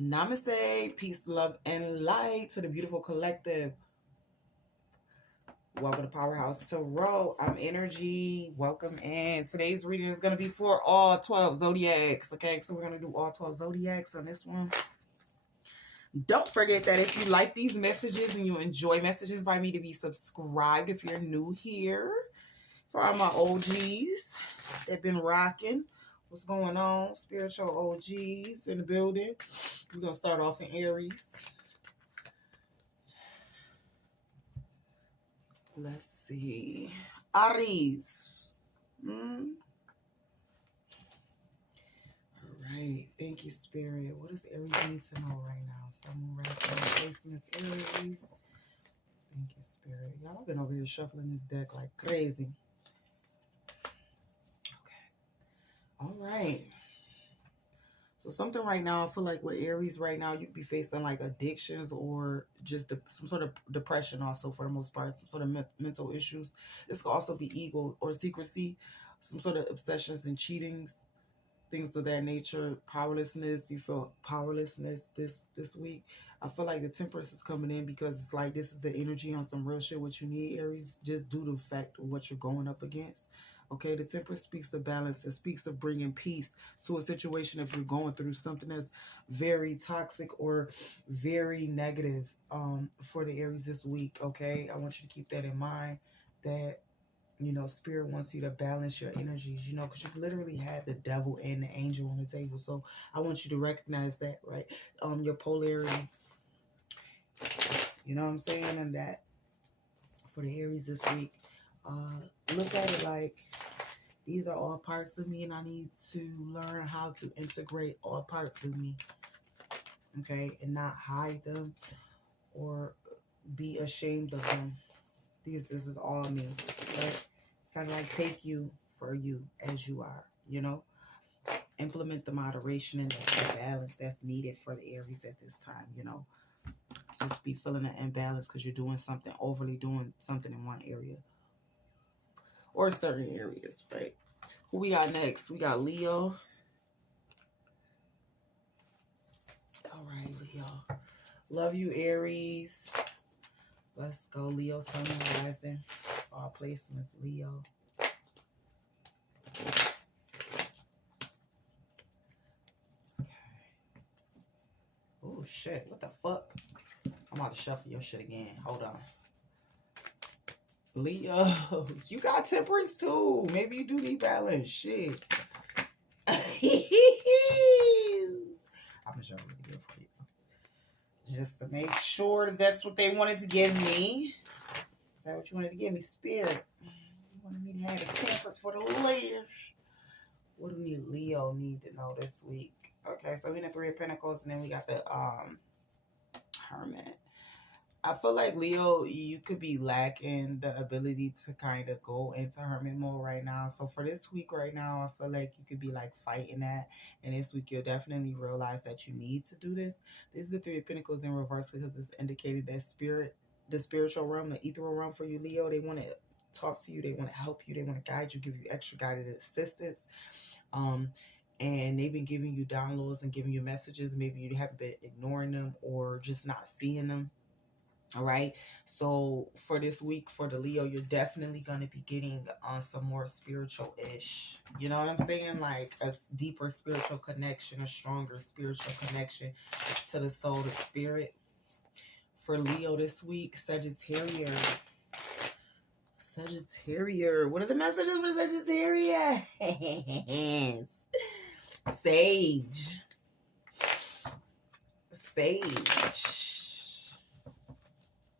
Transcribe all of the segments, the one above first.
Namaste, peace, love, and light to the beautiful collective. Welcome to Powerhouse Tarot. I'm Energy. Welcome in. Today's reading is going to be for all 12 zodiacs. Okay, so we're going to do all 12 zodiacs on this one. Don't forget that if you like these messages and you enjoy messages by me, to be subscribed if you're new here. For all my OGs, they've been rocking. What's going on? Spiritual OGs in the building. We're going to start off in Aries. Let's see. Aries. All right. Thank you, Spirit. What does Aries need to know right now? Someone right placements, Aries. Thank you, Spirit. Y'all, I've been over here shuffling this deck like crazy. Okay. All right. So something right now, I feel like with Aries right now, you could be facing like addictions or just some sort of depression also for the most part, some sort of mental issues. This could also be ego or secrecy, some sort of obsessions and cheatings, things of that nature, powerlessness. You feel powerlessness this week. I feel like the Temperance is coming in because it's like this is the energy on some real shit what you need, Aries, just due to the fact of what you're going up against. Okay, the Temperance speaks of balance. It speaks of bringing peace to a situation if you're going through something that's very toxic or very negative for the Aries this week, okay? I want you to keep that in mind, that, you know, Spirit wants you to balance your energies, you know, because you've literally had the devil and the angel on the table. So I want you to recognize that, right? Your polarity, you know what I'm saying? And that for the Aries this week, look at it like these are all parts of me and I need to learn how to integrate all parts of me, okay, and not hide them or be ashamed of them. This is all me, right? It's kind of like take you for you as you are, you know. Implement the moderation and the balance that's needed for the Aries at this time, you know. Just be feeling an imbalance because you're doing something, overly doing something in one area or certain areas, right? Who we got next? We got Leo. All right, Leo. Love you, Aries. Let's go, Leo, Sun, Rising. All placements, Leo. Okay. Oh, shit. What the fuck? I'm about to shuffle your shit again. Hold on. Leo, you got Temperance too. Maybe you do need balance. Shit. I'm gonna shuffle it again for you. Just to make sure that's what they wanted to give me. Is that what you wanted to give me, Spirit? You wanted me to have the Temperance for the Leos. What do Leo need to know this week? Okay, so we in the Three of Pentacles, and then we got the Hermit. I feel like, Leo, you could be lacking the ability to kind of go into hermit mode right now. So for this week right now, I feel like you could be like fighting that. And this week, you'll definitely realize that you need to do this. This is the Three of Pentacles in reverse because it's indicated that the spiritual realm, the ethereal realm for you, Leo, they want to talk to you. They want to help you. They want to guide you, give you extra guided assistance. And they've been giving you downloads and giving you messages. Maybe you haven't been ignoring them or just not seeing them. All right. So for this week, for the Leo, you're definitely going to be getting some more spiritual-ish. You know what I'm saying? Like a deeper spiritual connection, a stronger spiritual connection to the soul, the spirit. For Leo this week, Sagittarius. Sagittarius. What are the messages for Sagittarius? Sage.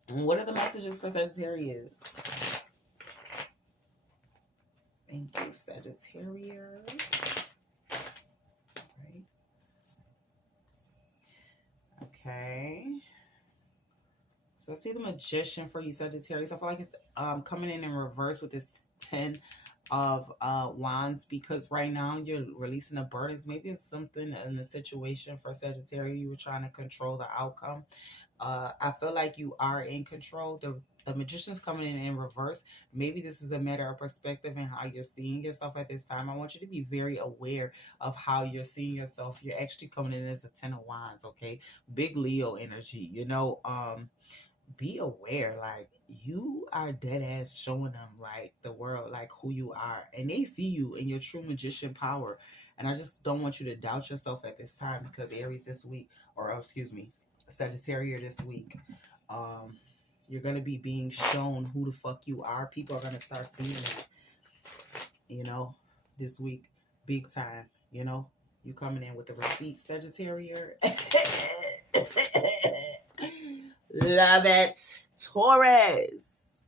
What are the messages for Sagittarius? Thank you, Sagittarius. Right. Okay. So I see the Magician for you, Sagittarius. I feel like it's coming in reverse with this 10 of Wands, because right now you're releasing the burdens. Maybe it's something in the situation for Sagittarius. You were trying to control the outcome. I feel like you are in control. The Magician's coming in reverse. Maybe this is a matter of perspective and how you're seeing yourself at this time. I want you to be very aware of how you're seeing yourself. You're actually coming in as a 10 of Wands, okay? Big Leo energy, you know. Be aware, like, you are dead ass showing them, like, the world, like, who you are, and they see you in your true magician power. And I just don't want you to doubt yourself at this time, because Aries this week, or excuse me, Sagittarius this week, you're gonna be being shown who the fuck you are. People are gonna start seeing that, you know, this week, big time. You know, you coming in with the receipt, Sagittarius. Love it. Taurus.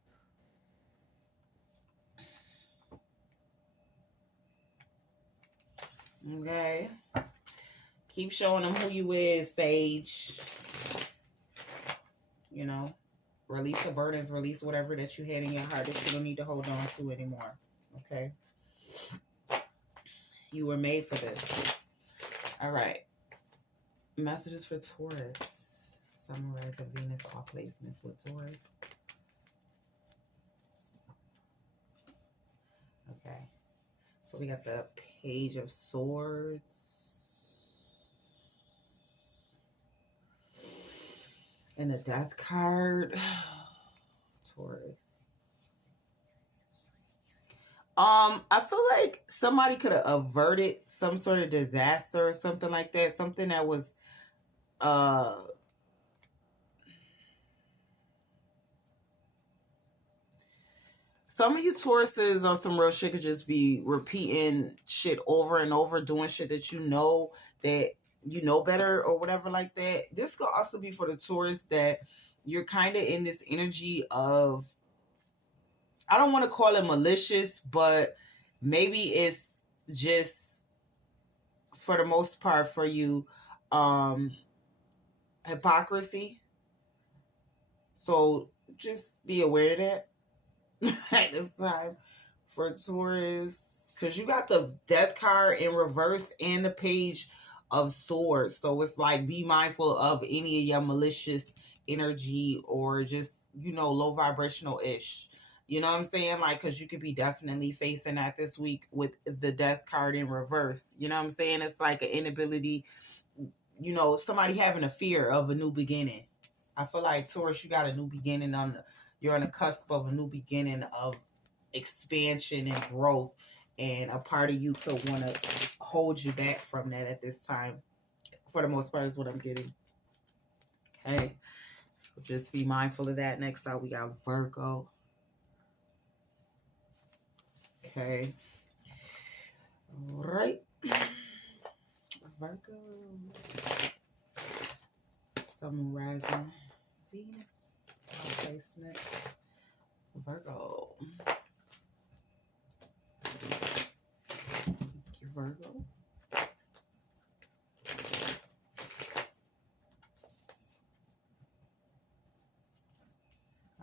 Okay. Keep showing them who you is, Sage. You know, release the burdens, release whatever that you had in your heart that you don't need to hold on to anymore. Okay. You were made for this. All right. Messages for Taurus. Summarize of Venus, all placements with Taurus. Okay. So we got the Page of Swords. And the Death card. Taurus. I feel like somebody could have averted some sort of disaster or something like that. Something that was some of you Tauruses on some real shit could just be repeating shit over and over, doing shit that you know better or whatever like that. This could also be for the Taurus that you're kind of in this energy of, I don't want to call it malicious, but maybe it's just, for the most part for you, hypocrisy. So just be aware of that at this time for Taurus, because you got the Death card in reverse and the Page of Swords. So it's like, be mindful of any of your malicious energy or just, you know, low vibrational ish. You know what I'm saying? Like, because you could be definitely facing that this week with the Death card in reverse. You know what I'm saying? It's like an inability, you know, somebody having a fear of a new beginning. I feel like Taurus, you got a new beginning you're on the cusp of a new beginning of expansion and growth, and a part of you could want to hold you back from that at this time. For the most part is what I'm getting. Okay. So just be mindful of that. Next out, we got Virgo. Okay. All right. Virgo. Sun, rising, Venus. Placement. Virgo. Thank you, Virgo.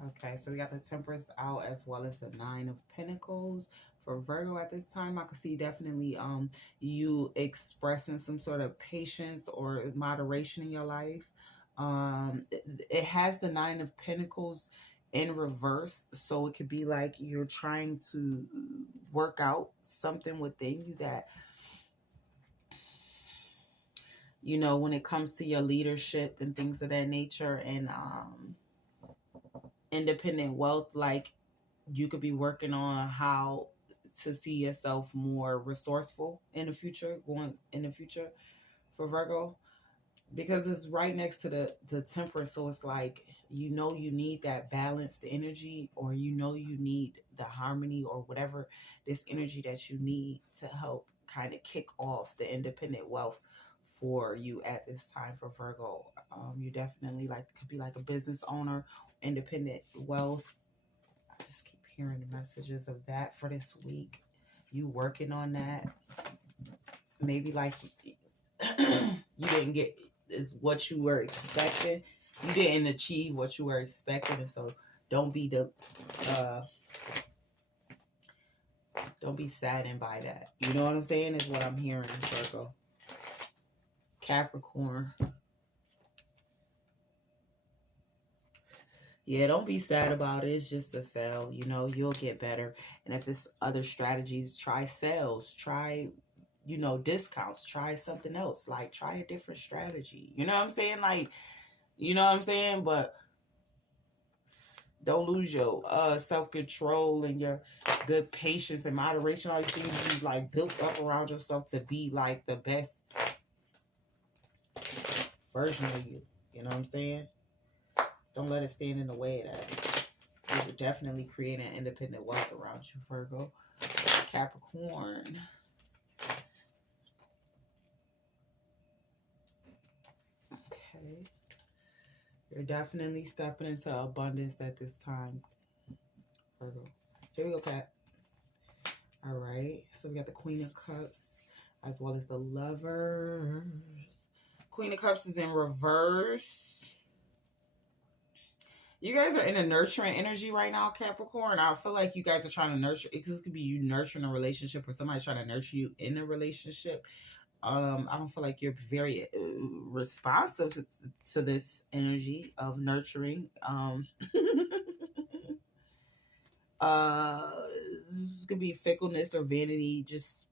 Okay, so we got the Temperance out as well as the Nine of Pentacles. For Virgo at this time, I could see definitely you expressing some sort of patience or moderation in your life. It has the Nine of Pentacles in reverse, so it could be like you're trying to work out something within you that, you know, when it comes to your leadership and things of that nature, and independent wealth, like, you could be working on how to see yourself more resourceful in the future, going in the future for Virgo, because it's right next to the Temperance. So it's like, you know, you need that balanced energy, or you know, you need the harmony or whatever, this energy that you need to help kind of kick off the independent wealth for you at this time for Virgo. You definitely could be like a business owner, independent wealth. I just keep hearing the messages of that for this week. You working on that. Maybe like you didn't get is what you were expecting. You didn't achieve what you were expecting, and so don't be Don't be saddened by that. You know what I'm saying? Is what I'm hearing, Virgo. Capricorn. Yeah, don't be sad about it. It's just a sale. You know, you'll get better. And if it's other strategies, try sales. Try, you know, discounts. Try something else. Like, try a different strategy. You know what I'm saying? Like, you know what I'm saying? But don't lose your self-control and your good patience and moderation. All these things you like built up around yourself to be like the best version of you. You know what I'm saying? Don't let it stand in the way of that. You would definitely create an independent wealth around you, Virgo. Capricorn. Okay. You're definitely stepping into abundance at this time, Virgo. Here we go, Cap. All right. So we got the Queen of Cups as well as the Lovers. Queen of Cups is in reverse. You guys are in a nurturing energy right now, Capricorn. I feel like you guys are trying to nurture. It could be you nurturing a relationship or somebody trying to nurture you in a relationship. I don't feel like you're very responsive to this energy of nurturing. This could be fickleness or vanity. Just,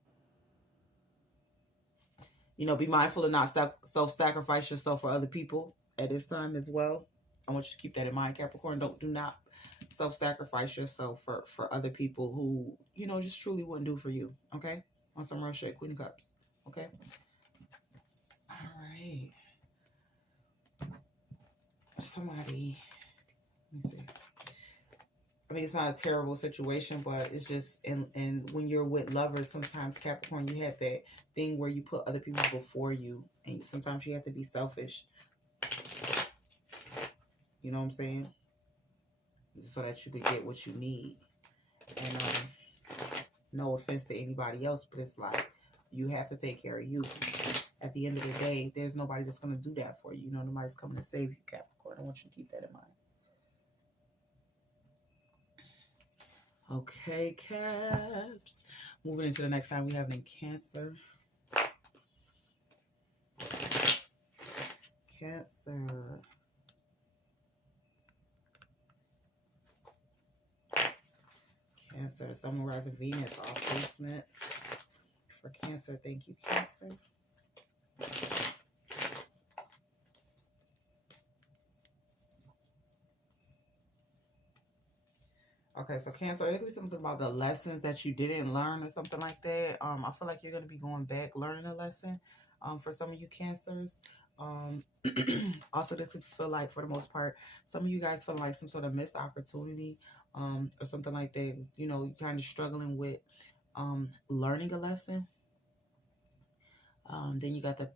you know, be mindful of not self-sacrifice yourself for other people at this time as well. I want you to keep that in mind, Capricorn. Do not self-sacrifice yourself for other people who, you know, just truly wouldn't do for you. Okay? On some real shit, Queen of Cups. Okay? All right. Somebody, let me see. I mean, it's not a terrible situation, but it's just, and when you're with lovers, sometimes, Capricorn, you have that thing where you put other people before you, and sometimes you have to be selfish. You know what I'm saying? So that you can get what you need. And no offense to anybody else, but it's like, you have to take care of you. At the end of the day, there's nobody that's going to do that for you. You know, nobody's coming to save you, Capricorn. I want you to keep that in mind. Okay, Caps. Moving into the next time, we have it in Cancer. Cancer. Cancer. Sun, Moon, Rising, Venus. All placements for Cancer. Thank you, Cancer. Okay, so Cancer, it could be something about the lessons that you didn't learn or something like that. I feel like you're going to be going back, learning a lesson for some of you Cancers. Also, this could feel like, for the most part, some of you guys feel like some sort of missed opportunity or something like that. You know, you're kind of struggling with learning a lesson. Then you got the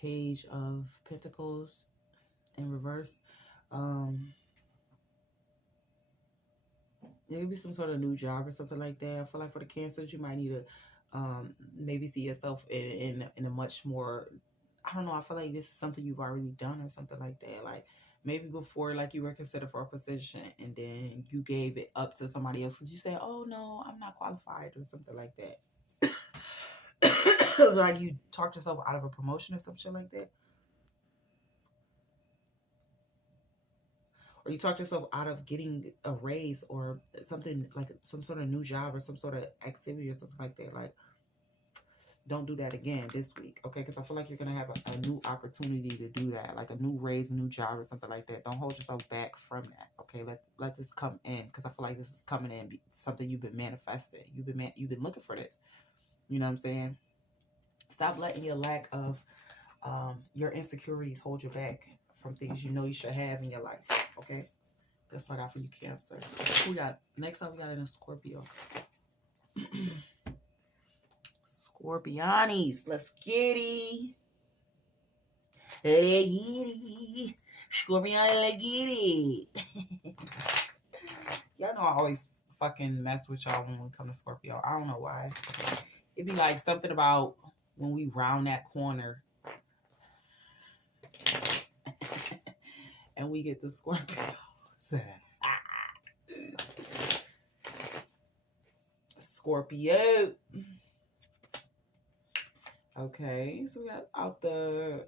Page of Pentacles in reverse. There could be some sort of new job or something like that. I feel like for the Cancers, you might need to maybe see yourself in a much more, I don't know, I feel like this is something you've already done or something like that. Like maybe before, like you were considered for a position and then you gave it up to somebody else because you said, oh no, I'm not qualified or something like that. So like you talked yourself out of a promotion or some shit like that. Or you talk yourself out of getting a raise or something, like some sort of new job or some sort of activity or something like that. Like, don't do that again this week, okay? Because I feel like you're going to have a new opportunity to do that, like a new raise, a new job or something like that. Don't hold yourself back from that, okay? Let this come in, because I feel like this is coming in, something you've been manifesting. You've been looking for this. You know what I'm saying? Stop letting your lack of your insecurities hold you back from things you know you should have in your life. Okay, that's what I got for you, Cancer. We got next up. We got in a Scorpio. Scorpionis, let's get it. Let's get it. Scorpioni, let's get it. Y'all know I always fucking mess with y'all when we come to Scorpio. I don't know why. It'd be like something about when we round that corner. And we get the Scorpios. Scorpio. Okay, so we got out the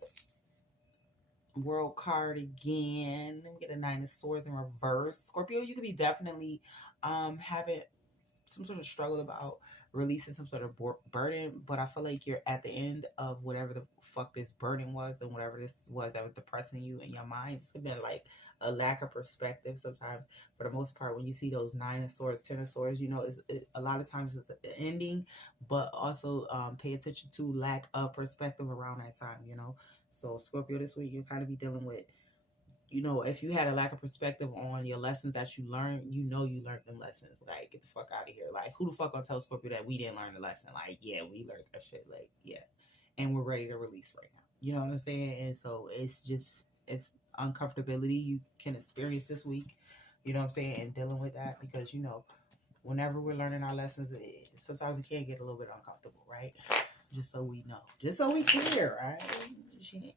World card again. Let me get a Nine of Swords in reverse. Scorpio, you could be definitely having some sort of struggle about releasing some sort of burden, but I feel like you're at the end of whatever the fuck this burden was, and whatever this was that was depressing you in your mind. It's been like a lack of perspective sometimes. For the most part, when you see those Nine of Swords, Ten of Swords, you know, a lot of times it's an ending, but also pay attention to lack of perspective around that time, you know. So Scorpio, this week you'll kind of be dealing with, you know, if you had a lack of perspective on your lessons that you learned, you know you learned them lessons. Like, get the fuck out of here. Like, who the fuck gonna tell Scorpio that we didn't learn the lesson? Like, yeah, we learned that shit. Like, yeah. And we're ready to release right now. You know what I'm saying? And so it's uncomfortability you can experience this week. You know what I'm saying? And dealing with that because, you know, whenever we're learning our lessons, sometimes it can get a little bit uncomfortable, right? Just so we know. Just so we clear, right? Shit.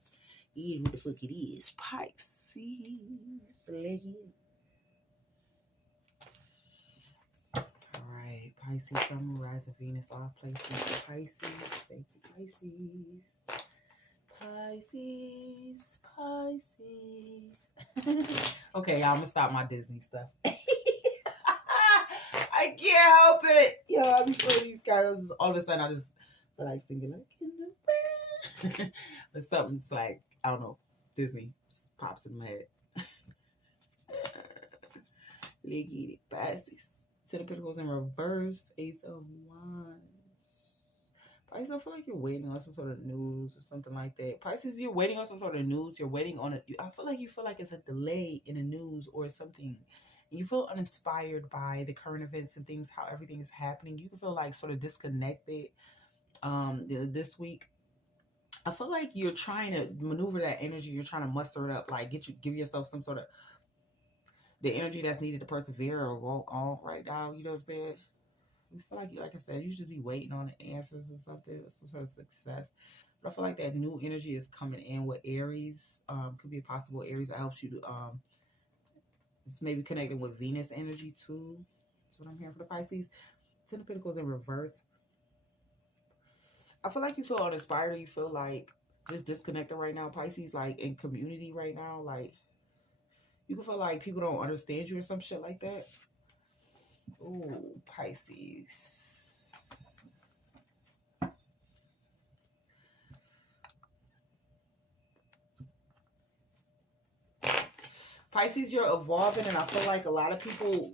Yeah, what the fuck it is? Pisces. Alright, Pisces, Sun, Rising, Venus, all places. Pisces. Thank you, Pisces. Pisces. Okay, y'all, I'm gonna stop my Disney stuff. I can't help it. Yo, I be playing these cards. All of a sudden, I just feel like singing like in the wind. But something's like, I don't know, Disney just pops in my head. Let's get it. Pisces. Ten of Pentacles in reverse. Ace of Wands. Pisces, I feel like you're waiting on some sort of news or something like that. Pisces, you're waiting on some sort of news. You're waiting on it. I feel like it's a delay in the news or something. You feel uninspired by the current events and things, how everything is happening. You can feel like sort of disconnected this week. I feel like you're trying to maneuver that energy. You're trying to muster it up, like give yourself some sort of the energy that's needed to persevere or walk on right now. You know what I'm saying? You feel like I said, you should be waiting on the answers or something, some sort of success. But I feel like that new energy is coming in with Aries. Could be a possible Aries that helps you to it's maybe connecting with Venus energy too. That's what I'm hearing for the Pisces. Ten of Pentacles in reverse. I feel like you feel uninspired, or you feel like just disconnected right now, Pisces, like in community right now. Like, you can feel like people don't understand you or some shit like that. Ooh, Pisces. Pisces, you're evolving, and I feel like a lot of people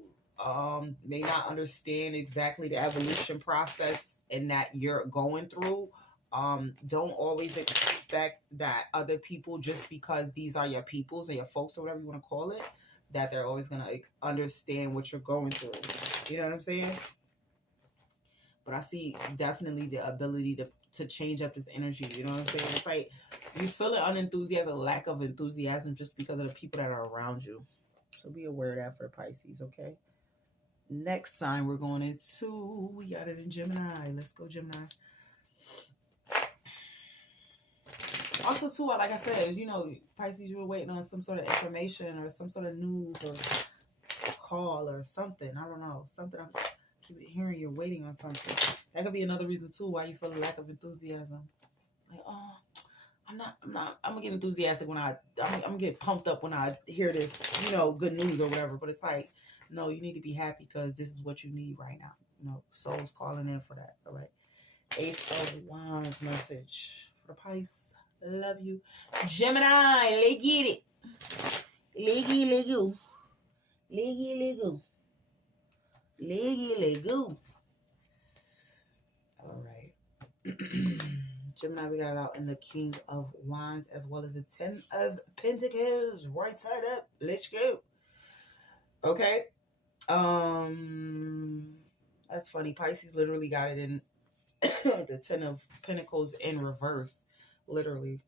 may not understand exactly the evolution process and that you're going through. Don't always expect that other people, just because these are your peoples or your folks or whatever you want to call it, that they're always going to understand what you're going through. You know what I'm saying? But I see definitely the ability to change up this energy. You know what I'm saying? It's like you feel an unenthusiasm, lack of enthusiasm just because of the people that are around you. So be aware of that for the Pisces, okay? Next sign we're going into, we got it in Gemini. Let's go, Gemini. Also, too, like I said, you know, Pisces, you were waiting on some sort of information or some sort of news or call or something. I don't know. Something I'm keep hearing you're waiting on something. That could be another reason, too, why you feel a lack of enthusiasm. Like, oh, I'm gonna get enthusiastic when I'm gonna get pumped up when I hear this, you know, good news or whatever. But it's like, no, you need to be happy because this is what you need right now. You know, soul's calling in for that. All right. Ace of Wands message for the Pisces. Love you. Gemini, let's get it. Let's go. All right. Gemini, we got it out in the King of Wands as well as the Ten of Pentacles. Right side up. Let's go. Okay. That's funny. Pisces literally got it in the Ten of Pentacles in reverse. Literally.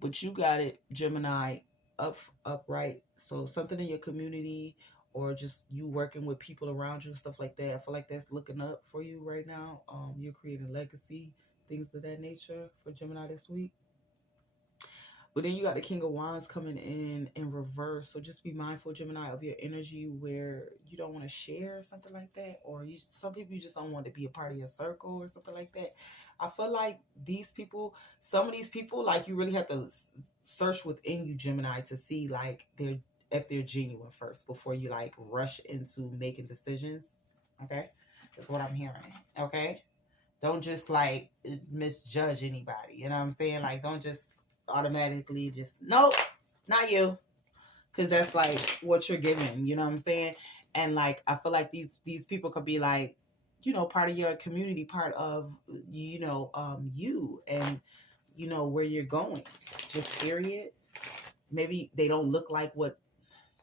But you got it, Gemini, upright. So something in your community or just you working with people around you, stuff like that. I feel like that's looking up for you right now. You're creating legacy, things of that nature for Gemini this week. But then you got the King of Wands coming in reverse. So just be mindful, Gemini, of your energy where you don't want to share something like that. Or some people you just don't want to be a part of your circle or something like that. I feel like these people, some of these people, like you really have to search within you, Gemini, to see like if they're genuine first before you like rush into making decisions. Okay? That's what I'm hearing. Okay? Don't just like misjudge anybody. You know what I'm saying? Like don't just automatically just nope, not you, because that's like what you're giving, you know what I'm saying? And like I feel like these people could be like, you know, part of your community, part of you and you know where you're going, just period. Maybe they don't look like what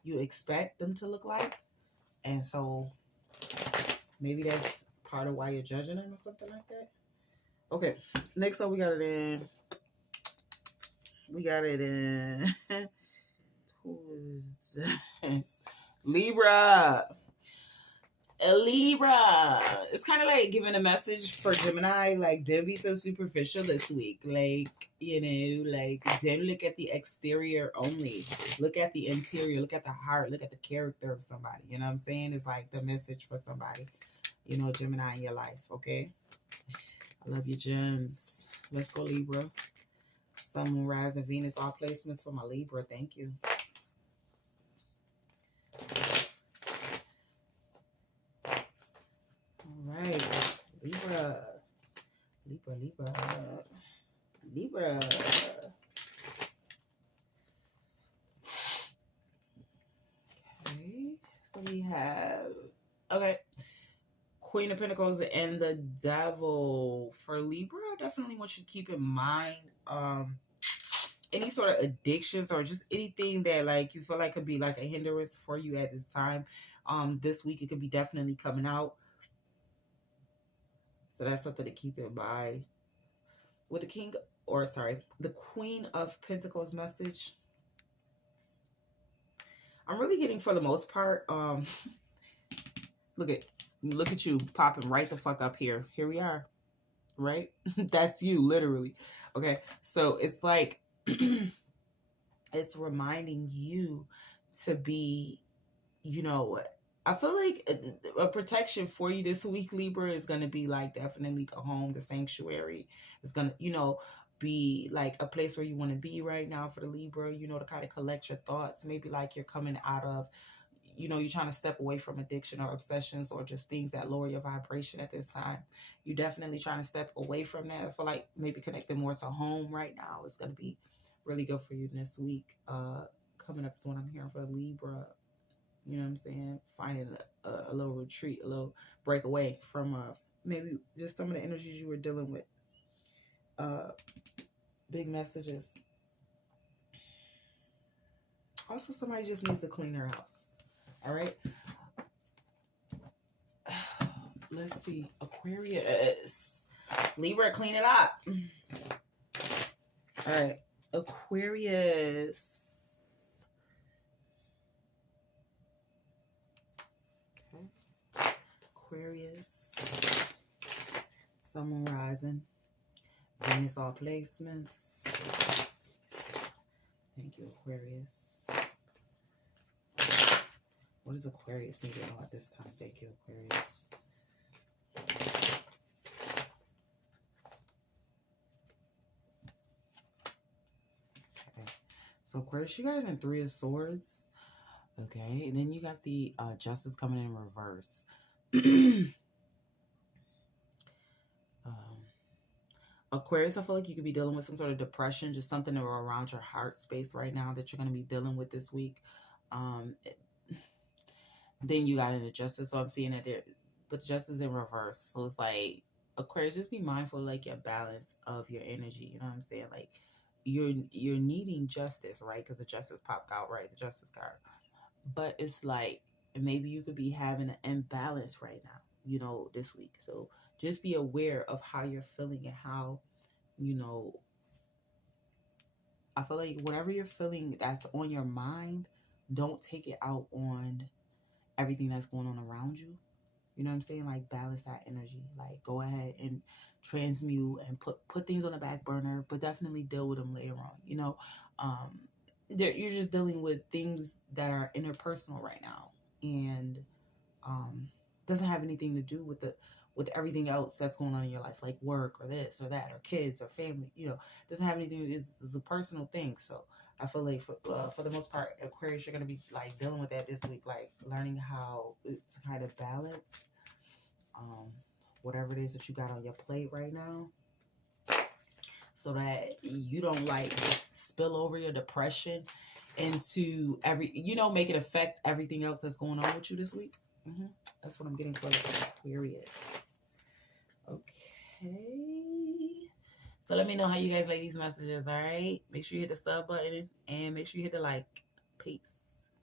you expect them to look like, and so maybe that's part of why you're judging them or something like that. Okay, next up we got it in who is this? Libra. A Libra. It's kind of like giving a message for Gemini, like don't be so superficial this week. Like, you know, like don't look at the exterior only. Look at the interior, look at the heart, look at the character of somebody. You know what I'm saying? It's like the message for somebody, you know, Gemini in your life, okay? I love you, gems. Let's go, Libra. Sun, Moon, Rising, Venus, all placements for my Libra. Thank you. All right, Libra. Okay, so we have, okay, Queen of Pentacles and the Devil. For Libra, I definitely want you to keep in mind any sort of addictions or just anything that like you feel like could be like a hindrance for you at this time. This week it could be definitely coming out. So that's something to keep in mind. With the Queen of Pentacles message, I'm really getting, for the most part, look at you popping right the fuck up here. Here we are, right? That's you, literally. Okay, so it's like it's reminding you to be, you know, I feel like a protection for you this week, Libra, is going to be like definitely the home, the sanctuary. It's going to, you know, be like a place where you want to be right now for the Libra, you know, to kind of collect your thoughts. Maybe like you're coming out of, you know, you're trying to step away from addiction or obsessions or just things that lower your vibration at this time. You're definitely trying to step away from that. I feel like maybe connecting more to home right now is going to be really good for you this week. Coming up is what I'm hearing for Libra. You know what I'm saying? Finding a little retreat, a little breakaway from maybe just some of the energies you were dealing with. Big messages. Also, somebody just needs to clean their house. All right. Let's see. Aquarius. Libra, clean it up. All right. Aquarius. Aquarius, Sun, Moon, Rising, Venus, all placements. Thank you, Aquarius. What does Aquarius need to know at this time? Thank you, Aquarius. Okay. So Aquarius, you got it in Three of Swords. Okay, and then you got the Justice coming in reverse. Aquarius, I feel like you could be dealing with some sort of depression, just something around your heart space right now that you're going to be dealing with this week. Then you got into Justice, so I'm seeing that there, but Justice in reverse. So it's like, Aquarius, just be mindful of like your balance of your energy. You know what I'm saying? Like you're needing justice, right? Because the Justice popped out, right? The Justice card. But it's like maybe you could be having an imbalance right now, you know, this week. So just be aware of how you're feeling and how, you know, I feel like whatever you're feeling that's on your mind, don't take it out on everything that's going on around you. You know what I'm saying? Like balance that energy. Like go ahead and transmute and put things on the back burner, but definitely deal with them later on. You know, you're just dealing with things that are interpersonal right now, and doesn't have anything to do with everything else that's going on in your life, like work or this or that or kids or family. Doesn't have anything. It's a personal thing. So I feel like for the most part, Aquarius, you're gonna be like dealing with that this week, like learning how to kind of balance whatever it is that you got on your plate right now, so that you don't like spill over your depression into make it affect everything else that's going on with you this week. That's what I'm getting for the Aquarius. Okay. So let me know how you guys like these messages, all right? Make sure you hit the sub button and make sure you hit the like. Peace.